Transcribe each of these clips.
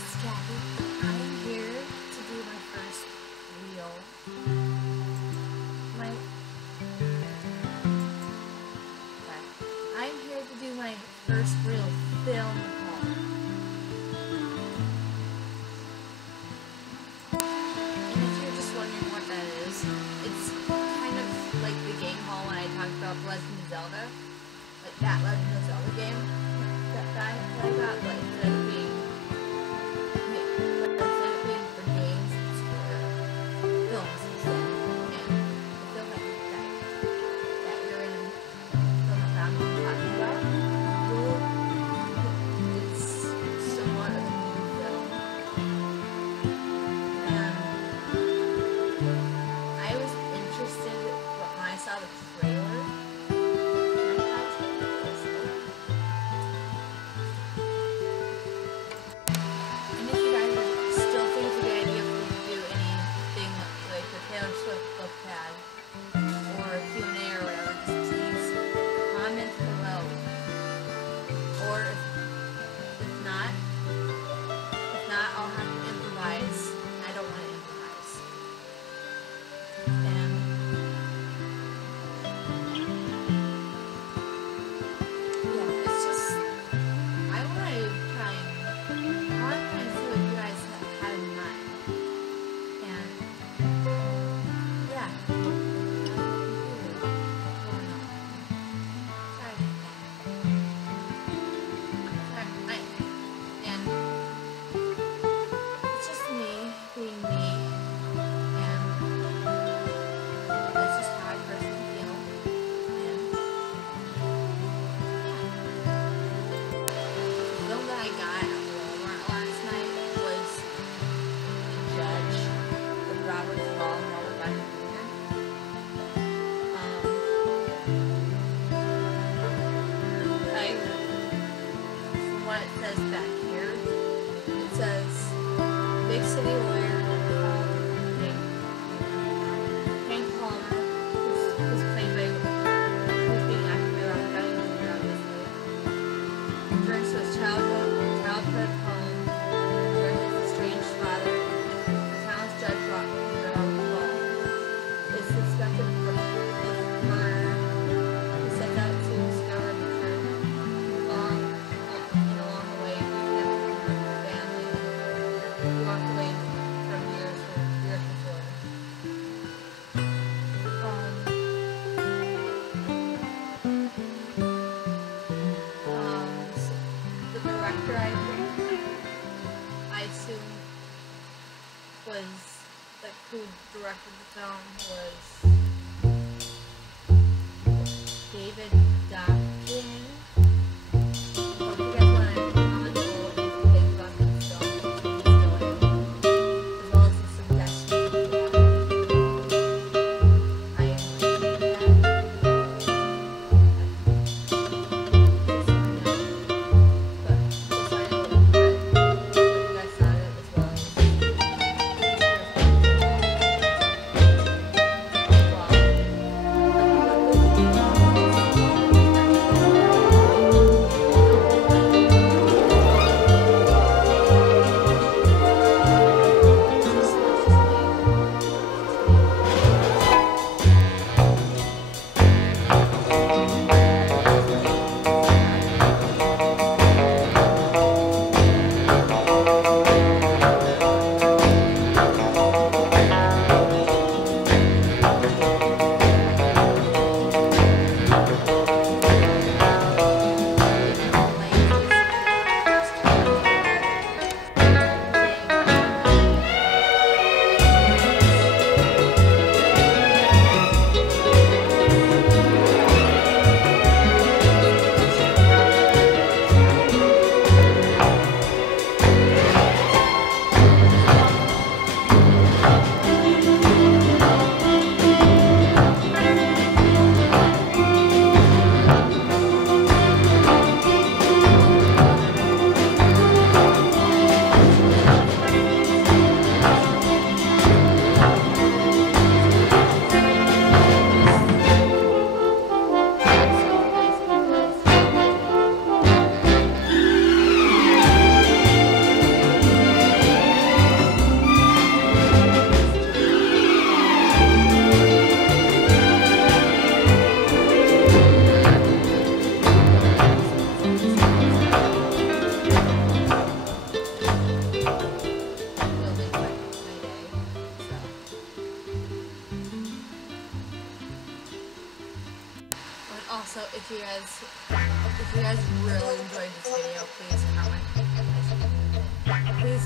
Scabby. I'm here to do my first reel. I'm here to do my first real film haul. And if you're just wondering what that is, it's kind of like the game haul when I talked about Legend of Zelda. Like that Legend of Zelda game that I got, like, instead of being for games, it's for films instead. And the film that you're in, the film that I'm talking about, it's somewhat of a new film. And I was interested when I saw the trailer. Back here, it says big city lawyer Hank Palmer, who's played by who's being acted by Robert Downey Jr. obviously. Turns to his childhood home where his estranged father, the town's judge Robert Ball, is suspected of murder. He sets out to discover the truth. Walked away from years before. The director, I assume, was who directed the film was David Dobkin.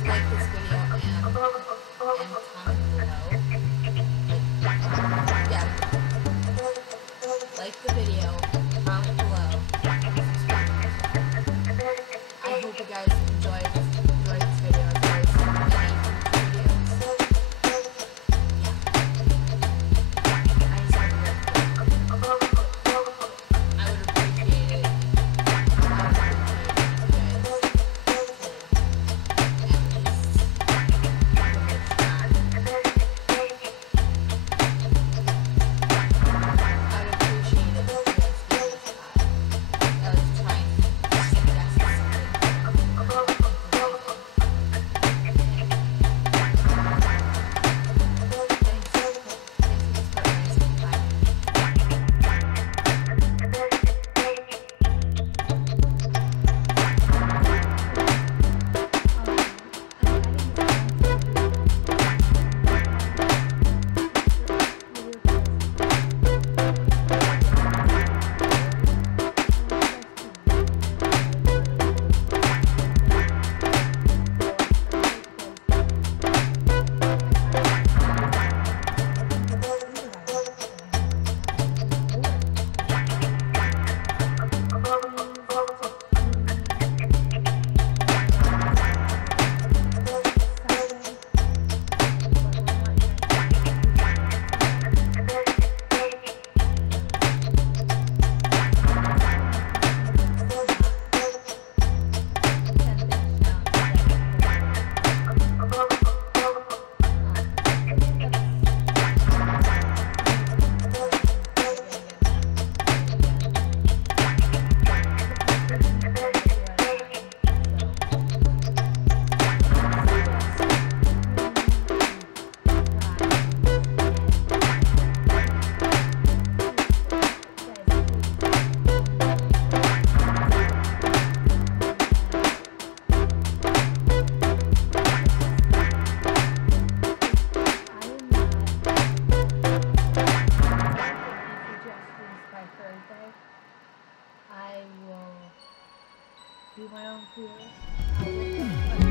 like this video and comment below. Yeah. Like the video, comment below. I hope you guys enjoyed this video as well as many videos. Yeah. I would appreciate it. I will do my own tour.